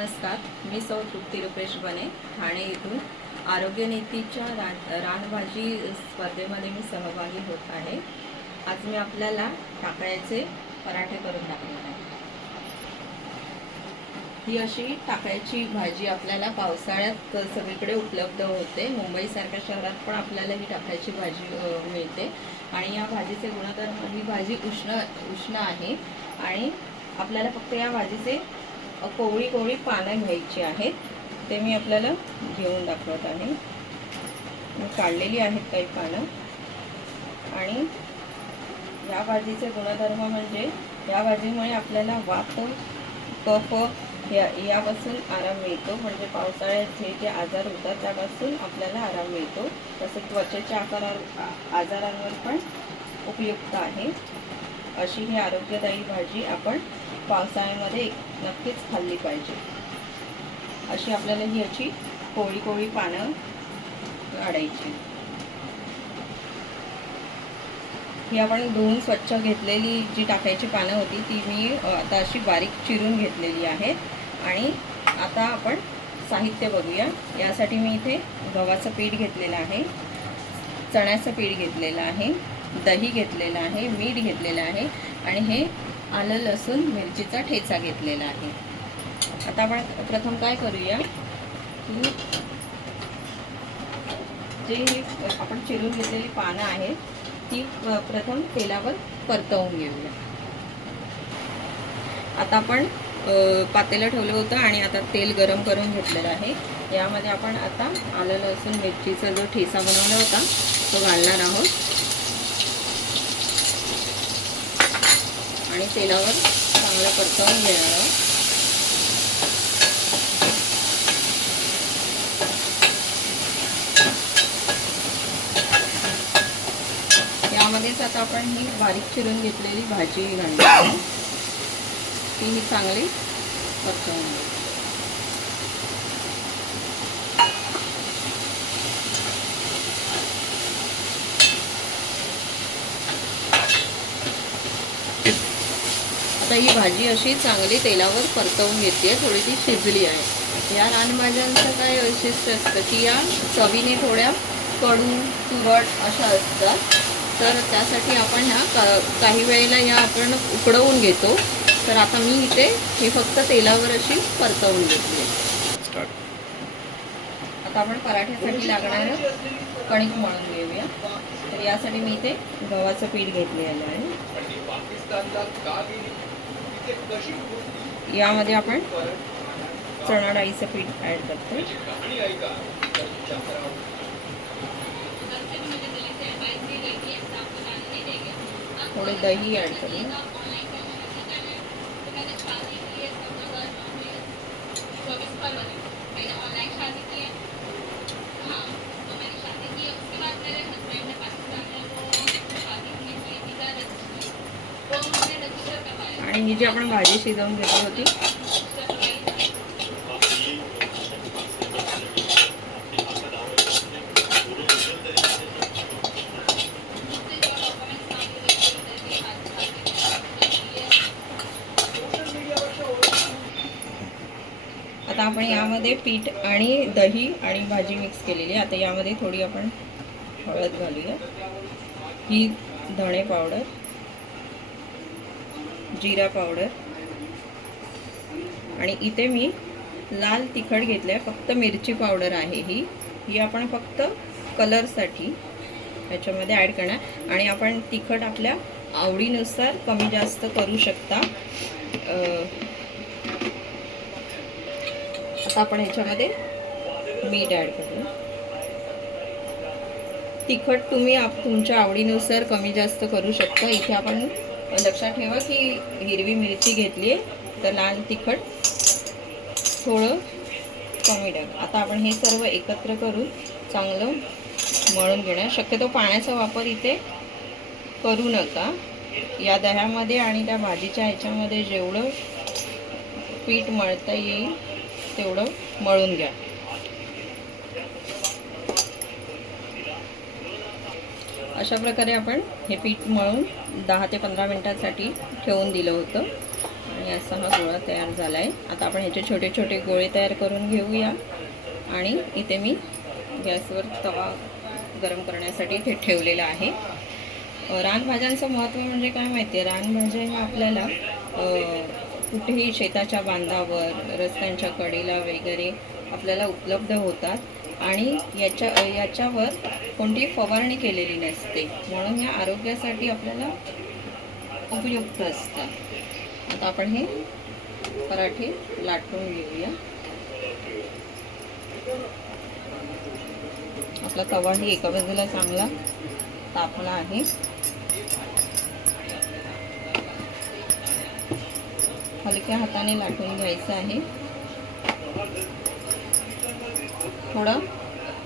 नमस्कार मी सौ तृप्ती रुपेश बने ठाणे येथून. आरोग्य नीतीच्या रा रानभाजी स्पर्धेमध्ये मी सहभागी होत आहे. आज मी आपल्याला टाकळ्याचे पराठे करून दाखवणार आहे. ही अशी टाकळ्याची भाजी आपल्याला पावसाळ्यात सगळीकडे उपलब्ध होते. मुंबईसारख्या शहरात पण आपल्याला ही टाकळ्याची भाजी मिळते. आणि या भाजीचे गुणधर्म ही भाजी उष्ण उष्ण आहे. आणि आपल्याला फक्त या भाजीचे कोवळी कोवळी पानं घ्यायची आहेत. ते मी आपल्याला घेऊन दाखवत आहे. मी काढलेली आहेत काही पानं. आणि या भाजीचे गुणधर्म म्हणजे या भाजीमुळे आपल्याला वात कफ या यापासून आराम मिळतो. म्हणजे पावसाळ्यात जे जे आजार होतात त्यापासून आपल्याला आराम मिळतो. तसं त्वचेच्या आकारावर आजारांवर पण उपयुक्त आहे. अशी ही आरोग्यदायी भाजी आपण पावसाळ्यामध्ये नक्कीच खाल्ली पाहिजे. अशी आपल्याला ही याची कोळी कोळी पानं काढायची ही आपण धुवून स्वच्छ घेतलेली जी टाकायची पानं होती ती मी आता अशी बारीक चिरून घेतलेली आहेत आणि आता आपण साहित्य बघूया. यासाठी मी इथे गव्हाचं पीठ घेतलेलं आहे चण्याचं पीठ घेतलेलं आहे दही घेतलेलं आहे मीठ घेतलेलं आहे. आणि हे आलं लसूण मिरचीचा ठेचा घेतलेला आहे. आता आपण प्रथम काय करूया? की जे आपण चिरून घेतलेली पानं आहेत ती प्रथम तेलावर परतवून घेऊया. आता आपण पातेलं ठेवलं होतं आणि आता तेल गरम करून घेतलेलं आहे. यामध्ये आपण आता आलं लसूण मिरचीचा जो ठेचा बनवला होता तो घालणार आहोत. आणि तेलावर चांगलं परतवून घेणार यामध्येच आता आपण ही बारीक चिरून घेतलेली भाजी घालणार ती ही चांगली परतवून घेऊ. आता ही भाजी अशी चांगली तेलावर परतवून घेते. थोडी ती शिजली आहे. या रानभाज्यांचं काय वैशिष्ट्य असतं की या चवीने थोड्या कडू तुरट अशा असतात. तर त्यासाठी आपण ह्या का काही वेळेला या आपण उकडवून घेतो. तर आता मी इथे हे फक्त तेलावर अशी परतवून घेतली आहे आता आपण पराठ्यासाठी लागणारं कणिक मळून घेऊया. तर यासाठी मी इथे गव्हाचं पीठ घेतलेलं आहे. यामध्ये आपण चणा डाळीचं पीठ ॲड करतो थोडे दही ॲड करू. आणि ही जी आपण भाजी शिजवून घेतली होती. आता आपण यामध्ये पीठ आणि दही आणि भाजी मिक्स केलेली आहे. आता यामध्ये थोडी आपण हळद घालूया. ही धणे पावडर. जिरा पावडर. आणि इथे मी लाल तिखट घेतलं आहे फक्त मिरची पावडर आहे ही. ही आपण फक्त कलरसाठी याच्यामध्ये ॲड करणार. आणि आपण तिखट आपल्या आवडीनुसार कमी जास्त करू शकता. आता आपण ह्याच्यामध्ये मीठ ॲड करू. तिखट तुम्ही आप तुमच्या आवडीनुसार कमी जास्त करू शकता. इथे आपण लक्षात ठेवा की हिरवी मिरची घेतली आहे तर लाल तिखट थोडं कमी टाक. आता आपण हे सर्व एकत्र करून चांगलं मळून घेणार. शक्यतो पाण्याचा वापर इथे करू नका. या दह्यामध्ये आणि त्या भाजीच्या ह्याच्यामध्ये जेवढं पीठ मळता येईल तेवढं मळून घ्या. अशा प्रकारे आपण हे पीठ मळून दहा ते पंधरा मिनटासाठी ठेवून दिलं होतं. आणि असा हा गोळा तयार झाला आहे आता आपण ह्याचे छोटे छोटे गोळे तयार करून घेऊया. आणि इथे मी गॅसवर तवा गरम करण्यासाठी इथे ठेवलेला आहे. रानभाज्यांचं महत्त्व म्हणजे काय माहिती आहे रानभाज्या ह्या आपल्याला कुठेही शेताच्या बांधावर रस्त्यांच्या कडेला वगैरे आपल्याला उपलब्ध होतात. आणि याच्या याच्यावर कोणती फवारणी केलेली नसते. म्हणून ह्या आरोग्यासाठी आपल्याला उपयुक्त असतात. आता आपण हे पराठे लाटून घेऊया. आपला तवाही एका बाजूला चांगला तापला आहे. हलक्या हाताने लाटून घ्यायचं आहे. थोडं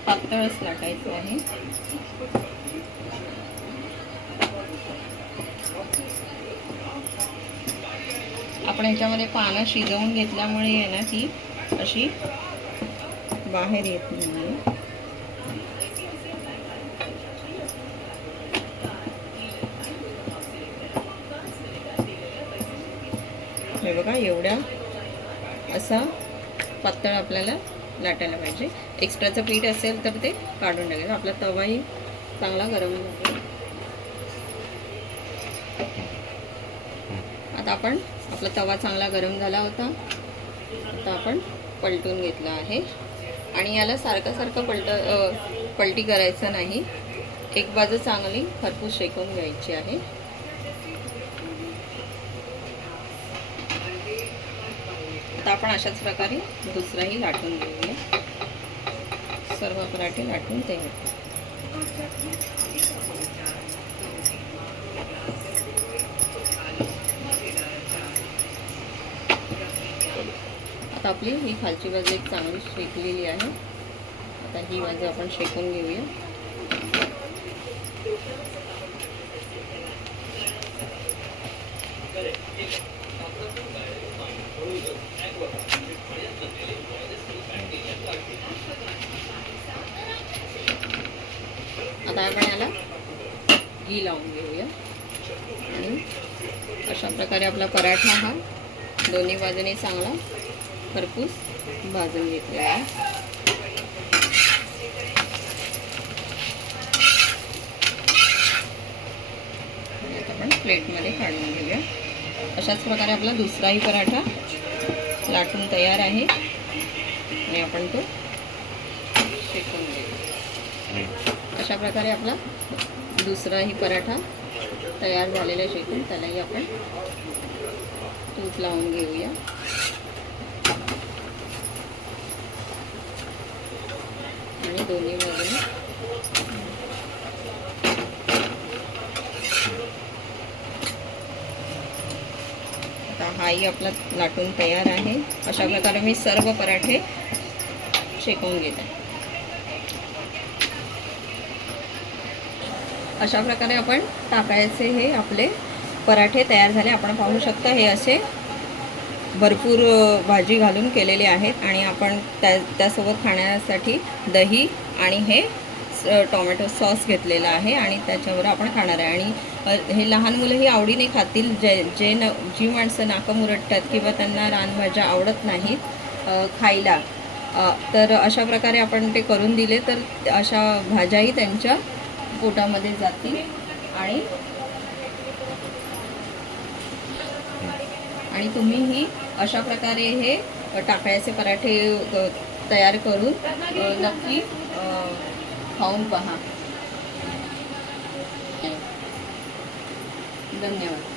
पातळच लाटायचं आहे. आपण याच्यामध्ये पानं शिजवून घेतल्यामुळे आहे ना ती अशी बाहेर येत नाही. हे बघा एवढ्या असा पातळ आपल्याला लाटायला पाहिजे. एक्स्ट्राचं पीठ असेल तर ते काढून टाकायचं. आपला तवाही चांगला गरम झाला आता आपण आपला तवा चांगला गरम झाला होता. आता आपण पलटून घेतला आहे. आणि याला सारखं सारखं पलट पलटी करायचं नाही. एक बाजू चांगली खरपूस शेकून घ्यायची आहे. आता आपण अशाच प्रकारे दुसराही लाटून घेऊया. सर्व पराठे लाटून तयार आता आपली ही खालची बाजू एक चांगली शेकलेली आहे. आता ही बाजू आपण शेकून घेऊया. आता आपण याला घी लावून घेऊया. आणि अशा प्रकारे आपला पराठा हा दोन्ही बाजूने चांगला खरपूस भाजून घेतलेला आहे. आपण प्लेटमध्ये काढून घेऊया. अशाच प्रकारे आपला दुसराही पराठा लाटून तयार आहे. आणि आपण तो शेकून घेऊ अशा प्रकारे आपला दुसराही पराठा तयार झालेला शेकून. त्यालाही आपण तूप लावून घेऊया. आणि दोन्ही बाजूने आता हाही आपला लाटून तयार आहे. अशा प्रकारे मी सर्व पराठे शेकवून घेत. आहे अशा प्रकारे आपण टाकायचे हे आपले पराठे तयार झाले. आपण पाहू शकता हे असे भरपूर भाजी घालून केलेले आहेत आणि आपण त्या त्यासोबत खाण्यासाठी दही आणि हे स- टोमॅटो सॉस घेतलेला आहे आणि त्याच्यावर आपण खाणार आहे. आणि हे लहान मुलंही आवडीने खातील. जे जे न जी माणसं नाकं मुरटतात किंवा त्यांना रानभाज्या आवडत नाहीत खायला तर अशा प्रकारे आपण ते करून दिले. तर अशा भाज्याही त्यांच्या पोटामध्ये जातील आणि आणि तुम्हीही अशा प्रकारे हे टाकळ्याचे पराठे तयार करून नक्की खाऊन पहा. धन्यवाद.